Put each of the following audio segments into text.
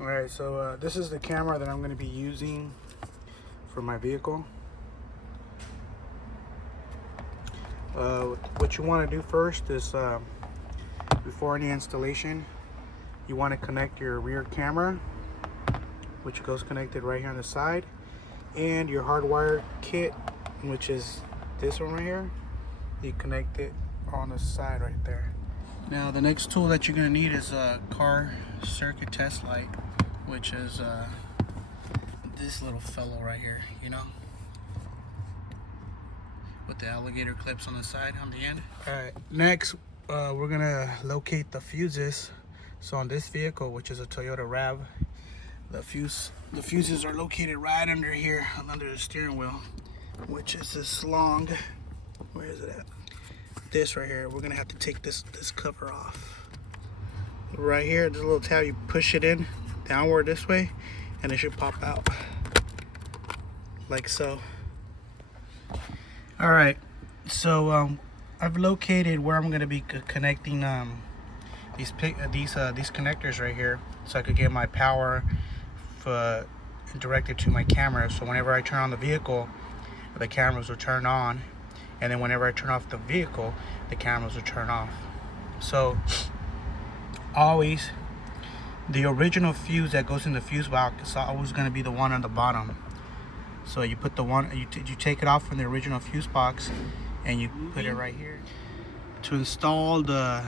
Alright, so this is the camera that I'm going to be using for my vehicle. What you want to do first is, before any installation, you want to connect your rear camera, which goes connected right here on the side, and your Hardwire kit, which is this one right here. You connect it on the side right there. Now the next tool that you're going to need is a car circuit test light, which is this little fellow right here, you know, with the alligator clips on the side, on the end. Alright, next we're gonna locate the fuses. So on this vehicle, which is a Toyota RAV, the fuses are located right under here, under the steering wheel, which is this long, where is it at? This right here. We're gonna have to take this cover off. Right here, this little tab, you push it in downward this way, and it should pop out like so. All right, so I've located where I'm going to be connecting these connectors right here, so I could get my power directed to my camera. So whenever I turn on the vehicle, the cameras will turn on, and then whenever I turn off the vehicle, the cameras will turn off. So always, the original fuse that goes in the fuse box is always going to be the one on the bottom. So you put the one, you take it off from the original fuse box, and you put it right here. To install the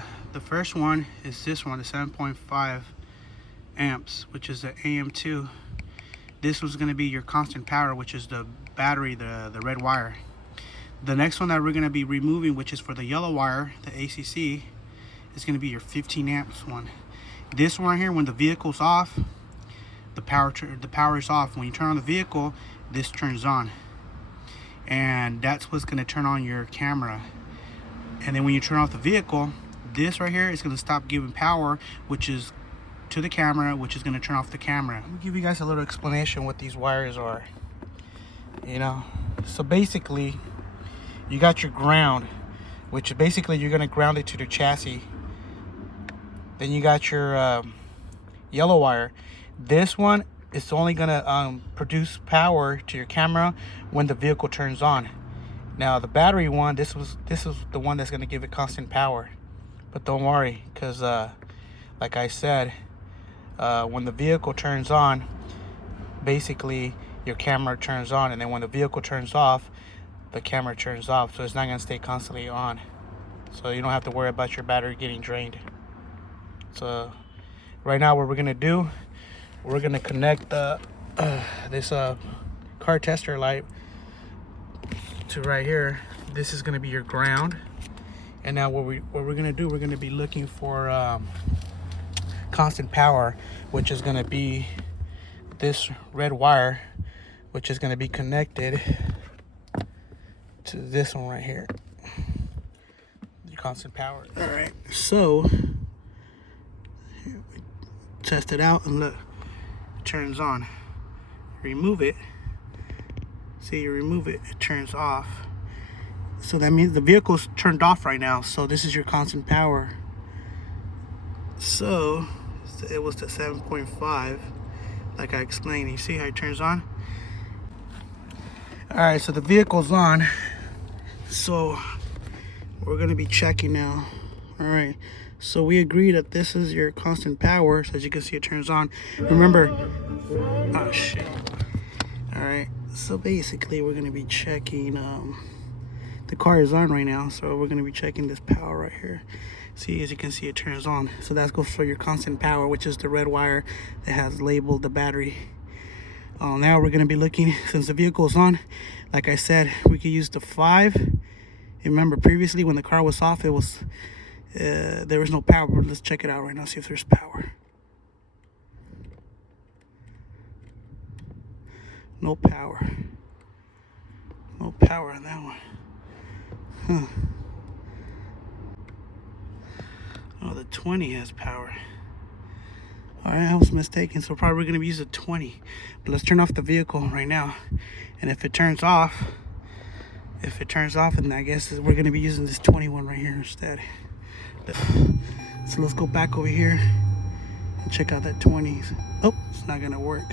first one is this one, the 7.5 amps, which is the AM2. This was going to be your constant power, which is the battery, the red wire. The next one that we're going to be removing, which is for the yellow wire, the ACC, is going to be your 15 amps one. This one right here, when the vehicle's off, the power is off. When you turn on the vehicle, this turns on, and that's what's going to turn on your camera. And then when you turn off the vehicle, this right here is going to stop giving power, which is to the camera, which is going to turn off the camera. Let me give you guys a little explanation what these wires are. You know, so basically you got your ground, which basically you're going to ground it to the chassis. Then you got your yellow wire. This one, it's only gonna produce power to your camera when the vehicle turns on. Now the battery one, this is the one that's gonna give it constant power. But don't worry, because like I said, when the vehicle turns on, basically your camera turns on, and then when the vehicle turns off, the camera turns off. So it's not gonna stay constantly on. So you don't have to worry about your battery getting drained. So right now, what we're gonna do, we're gonna connect this car tester light to right here. This is gonna be your ground. And now what we're gonna do, we're gonna be looking for constant power, which is gonna be this red wire, which is gonna be connected to this one right here. The constant power. All right, so test it out, and look, it turns on. Remove it. See, you remove it, it turns off. So that means the vehicle's turned off right now. So this is your constant power. So it was the 7.5, like I explained. You see how it turns on? All right, so the vehicle's on. So we're gonna be checking now. All right. So we agree that this is your constant power. So as you can see, it turns on. Remember, oh shit. All right, so basically we're gonna be checking, the car is on right now. So we're gonna be checking this power right here. See, as you can see, it turns on. So that goes for your constant power, which is the red wire that has labeled the battery. Now we're gonna be looking, since the vehicle is on, like I said, we could use the 5. Remember previously when the car was off, it was there was no power. Let's check it out right now, see if there's power. No power. No power on that one. Huh. Oh, the 20 has power. Alright, I was mistaken. So probably we're going to be using 20. But let's turn off the vehicle right now. And if it turns off, then I guess we're going to be using this 21 right here instead. So let's go back over here Check out that 20s. Oh, it's not gonna work.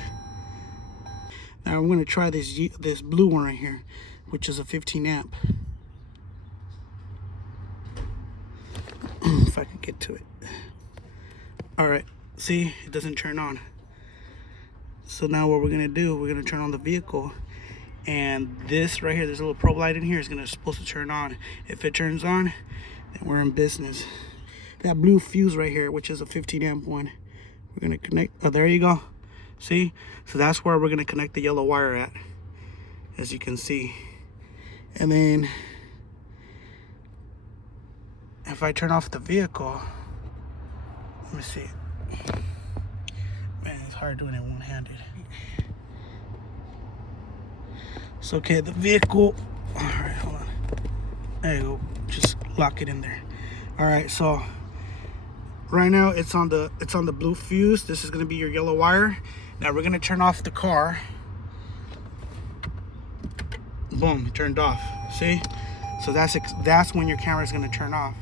Now I'm gonna try this blue one right here, which is a 15 amp. If I can get to it. All right, see, it doesn't turn on. So now what we're gonna do, we're gonna turn on the vehicle, and this right here, there's a little probe light in here, is supposed to turn on. If it turns on, then we're in business. That blue fuse right here, which is a 15 amp one, we're gonna connect. Oh, there you go. See? So that's where we're gonna connect the yellow wire at, as you can see. And then if I turn off the vehicle, let me see. Man, it's hard doing it one-handed. So okay, the vehicle. All right, hold on. There you go. Just lock it in there. All right, so right now it's on the blue fuse. This is gonna be your yellow wire. Now we're gonna turn off the car. Boom, it turned off. See? So that's when your camera is gonna turn off.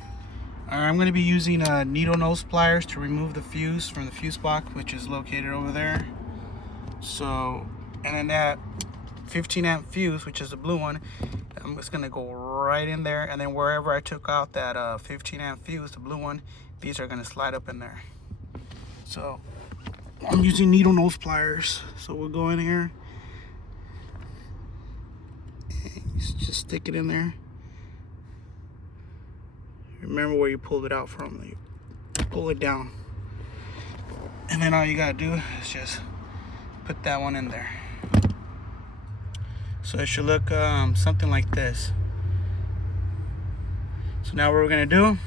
All right, I'm gonna be using needle nose pliers to remove the fuse from the fuse box, which is located over there. So, and then that 15 amp fuse, which is the blue one, I'm just gonna go right in there, and then wherever I took out that 15 amp fuse, the blue one, these are gonna slide up in there. So I'm using needle nose pliers. So we'll go in here and just stick it in there. Remember where you pulled it out from. You pull it down, and then all you gotta do is just put that one in there. So it should look something like this. So now what we're gonna do,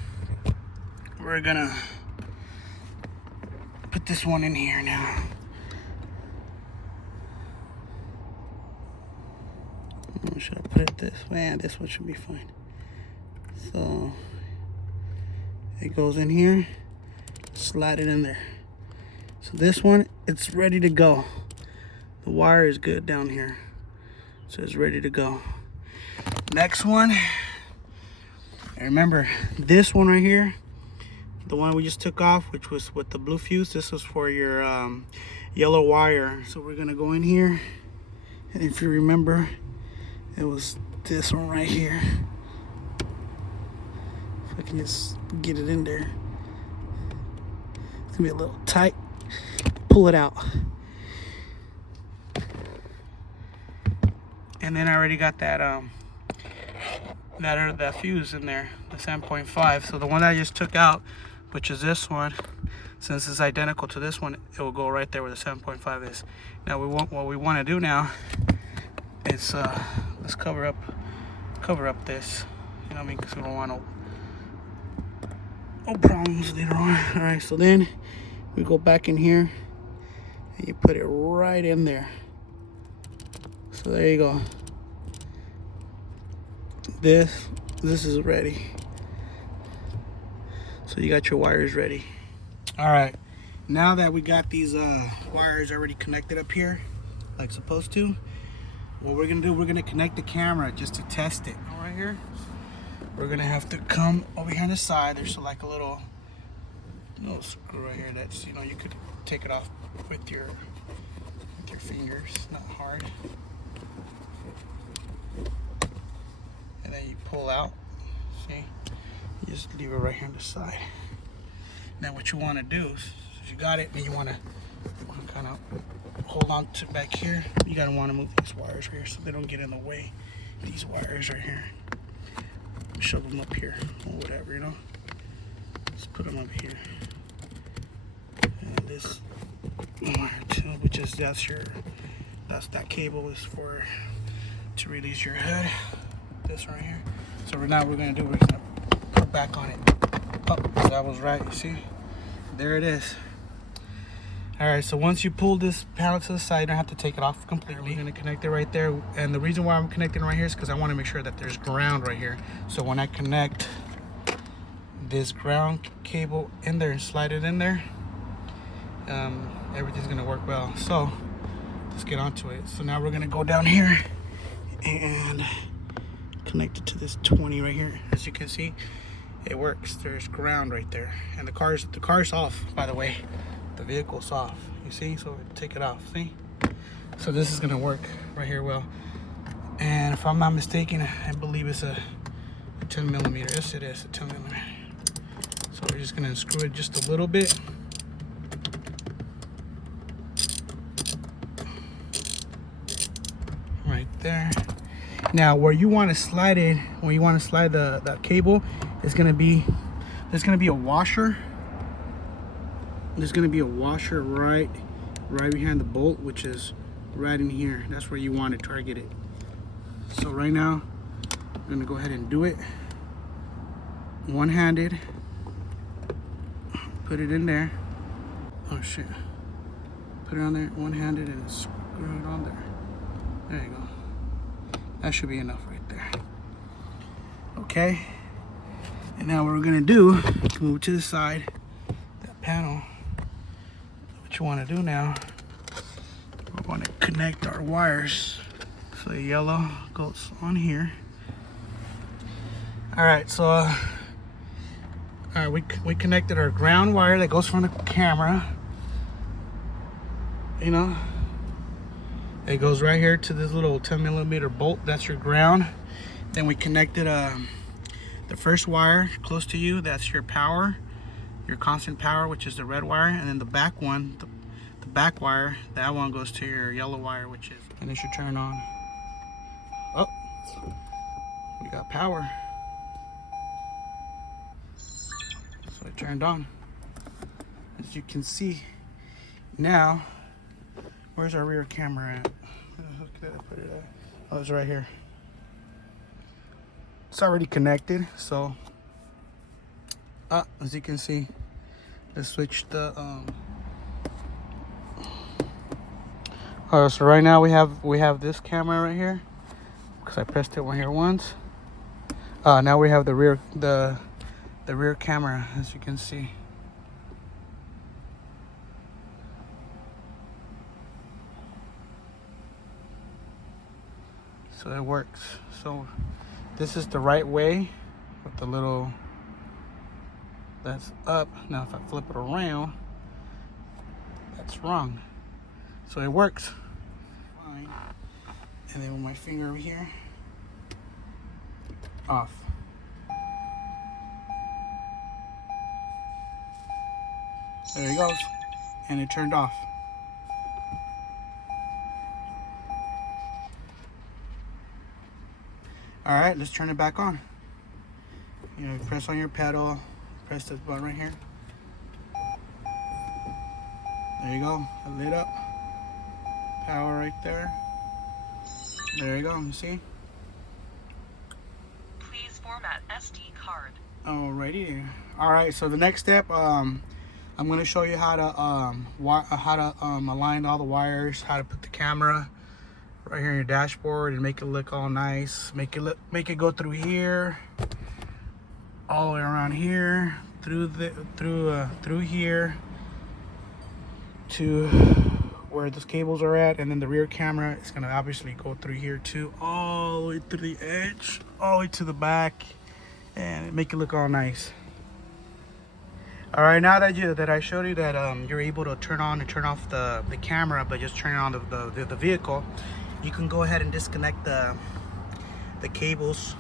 we're gonna put this one in here now. Should I put it this way? Yeah, this one should be fine. So it goes in here, slide it in there. So this one, it's ready to go. The wire is good down here, so it's ready to go. Next one, and remember this one right here, the one we just took off, which was with the blue fuse, this was for your yellow wire. So we're gonna go in here, and if you remember, it was this one right here. If I can just get it in there. It's gonna be a little tight. Pull it out. And then I already got that that fuse in there, the 7.5. So the one that I just took out, which is this one, since it's identical to this one, it will go right there where the 7.5 is. Now what we want to do now is let's cover up this. You know what I mean? Because we don't want no problems later on. All right. So then we go back in here and you put it right in there. So there you go. This is ready. So you got your wires ready. All right, now that we got these wires already connected up here like supposed to, what we're gonna do, we're gonna connect the camera just to test it. Right here, we're gonna have to come over here on the side. There's like a little screw right here that's, you know, you could take it off with your fingers, not hard. And then you pull out, see? You just leave it right here on the side. Now what you want to do is you got it, and you want to kind of hold on to back here. You gotta want to move these wires here so they don't get in the way. These wires right here. Shove them up here or whatever, you know. Just put them up here. And this wire too, which is that cable is for to release your head. This right here. So now we're gonna put back on it. Oh, so that was right. You see, there it is. All right, so once you pull this panel to the side, you don't have to take it off completely. We're gonna connect it right there. And the reason why I'm connecting right here is because I want to make sure that there's ground right here. So when I connect this ground cable in there and slide it in there, everything's gonna work well. So let's get onto it. So now we're gonna go down here and connect it to this 20 right here. As you can see, it works. There's ground right there, and the car's off, by the way. the vehicle's off. You see? So take it off. See? So this is gonna work right here well. And if I'm not mistaken, I believe it's a 10 millimeter. Yes, it is a 10 millimeter. So we're just gonna unscrew it just a little bit. Right there. Now where you want to slide it, when you want to slide the cable, there's gonna be a washer. There's gonna be a washer right behind the bolt, which is right in here. That's where you want to target it. So right now, I'm gonna go ahead and do it. One-handed. Put it in there. Oh shit. Put it on there, one-handed, and screw it on there. There you go. That should be enough right there. Okay. And now what we're gonna do, move to the side, that panel. What you wanna do now, we're gonna connect our wires. So the yellow goes on here. All right, so all right, we connected our ground wire that goes from the camera. You know, it goes right here to this little 10 millimeter bolt. That's your ground. Then we connected the first wire close to you. That's your power, your constant power, which is the red wire. And then the back one, the back wire, that one goes to your yellow wire, which is, and it should turn on. Oh, we got power. So it turned on. As you can see now, where's our rear camera at? Where the heck did I put it at? Oh, it's right here. It's already connected, so as you can see, let's switch the so right now we have this camera right here because I pressed it right here once. Now we have the rear camera, as you can see. So it works. So this is the right way with the little, that's up. Now if I flip it around, that's wrong. So it works fine. And then with my finger over here, off. There it goes. And it turned off. All right, let's turn it back on. You know, press on your pedal, press this button right here. There you go, it lit up. Power right there. There you go, you see? Please format SD card. Alrighty. All right, so the next step, I'm gonna show you how to align all the wires, how to put the camera right here in your dashboard and make it look all nice. Make it go through here, all the way around here, through here to where those cables are at, and then the rear camera is gonna obviously go through here too, all the way through the edge, all the way to the back, and make it look all nice. All right, now that I showed you that you're able to turn on and turn off the camera, but just turn on the vehicle, you can go ahead and disconnect the cables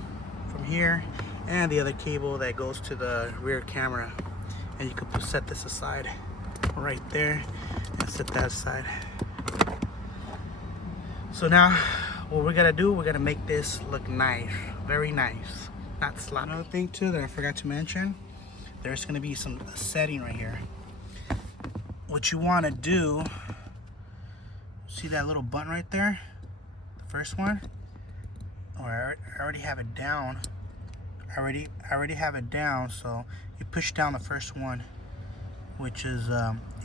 from here and the other cable that goes to the rear camera, and you can set this aside right there and set that aside. So now what we're gonna do, we're gonna make this look nice, very nice, not sloppy. Another thing too that I forgot to mention, there's gonna be a setting right here. What you wanna do, see that little button right there? The first one? Oh, I already have it down. I already have it down, so you push down the first one, which is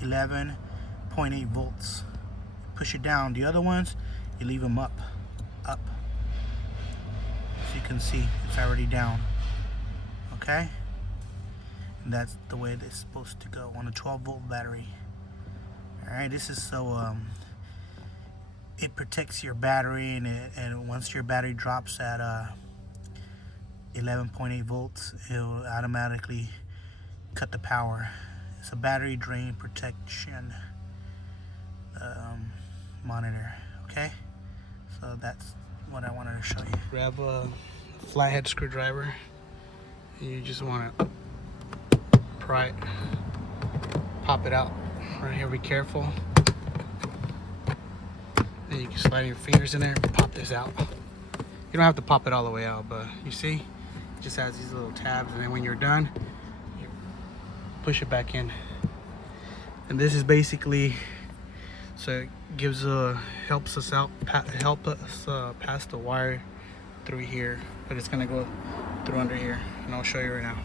11.8 volts. Push it down. The other ones, you leave them up. As you can see, it's already down. Okay? And that's the way it's supposed to go on a 12-volt battery. Alright, this is so it protects your battery, and once your battery drops at 11.8 volts, it will automatically cut the power It's a battery drain protection monitor. Okay, so that's what I wanted to show you. Grab a flathead screwdriver. You just want to pry it, pop it out right here. Be careful. Then you can slide your fingers in there and pop this out. You don't have to pop it all the way out, but you see, it just has these little tabs, and then when you're done, you push it back in. And this is basically, so it gives helps us out, pass the wire through here, but it's gonna go through under here, and I'll show you right now.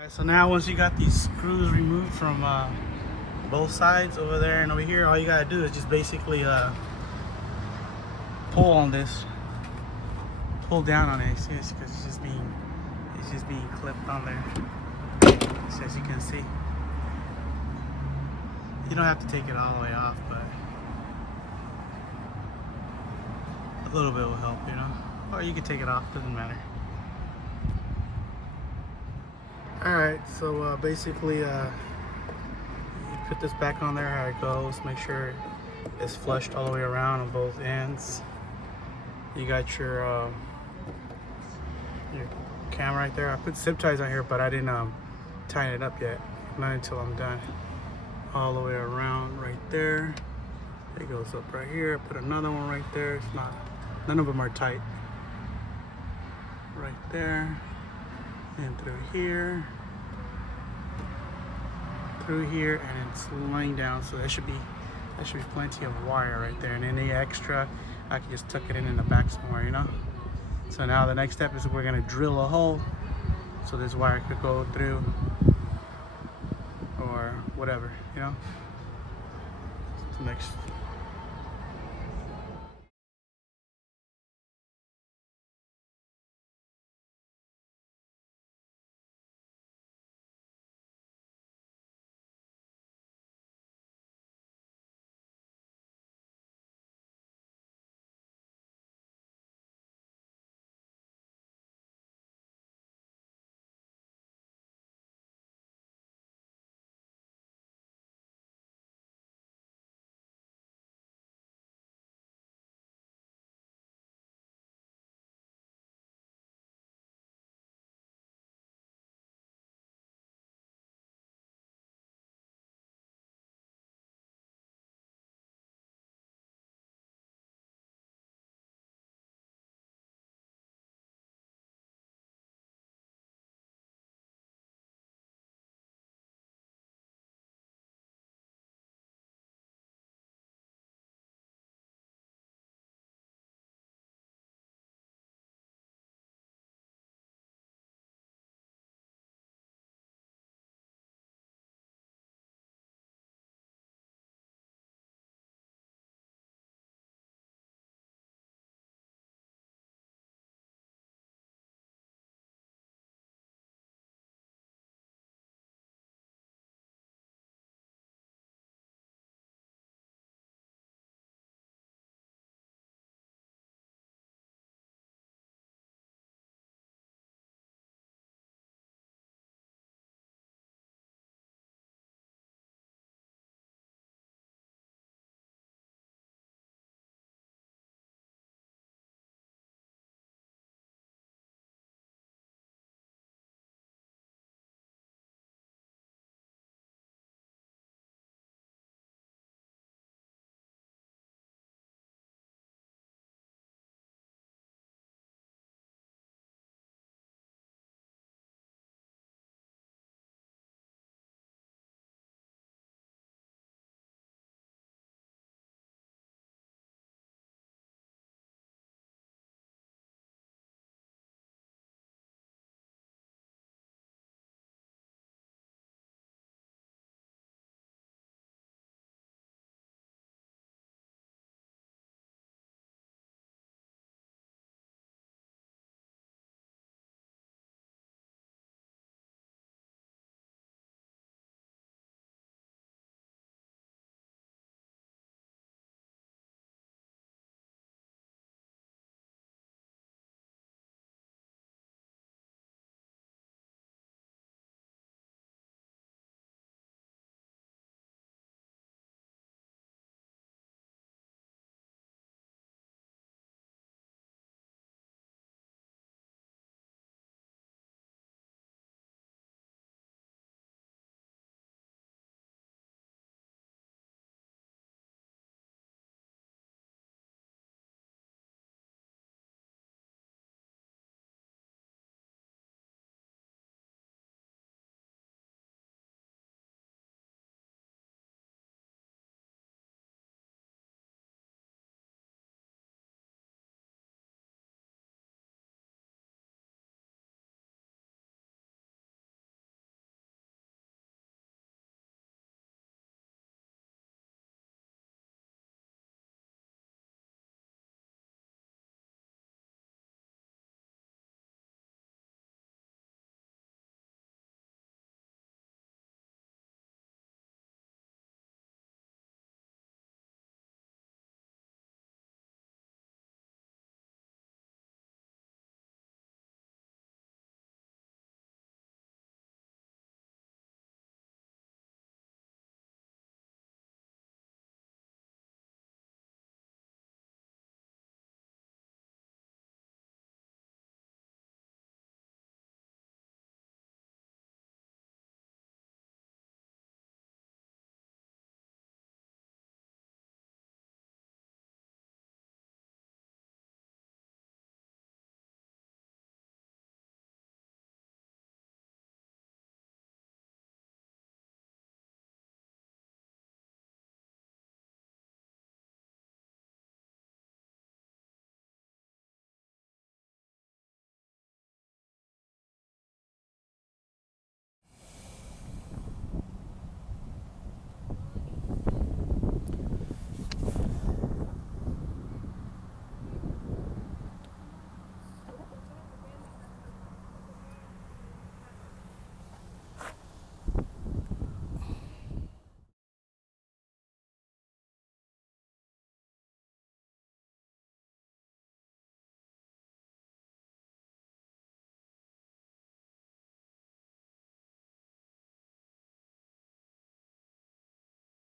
Alright, so now once you got these screws removed from both sides over there and over here, all you gotta do is just basically pull on this, pull down on it, because it's just being clipped on there. So as you can see, you don't have to take it all the way off, but a little bit will help, you know. Or you can take it off, doesn't matter. Alright, so basically you put this back on there how it goes. Make sure it's flushed all the way around on both ends. You got your camera right there. I put zip ties on here, but I didn't tighten it up yet. Not until I'm done. All the way around right there. It goes up right here. Put another one right there. It's not, none of them are tight. Right there. And through here, and it's laying down, so that should be plenty of wire right there. And any extra, I can just tuck it in the back somewhere, you know. So now the next step is we're gonna drill a hole so this wire could go through, or whatever, you know. The next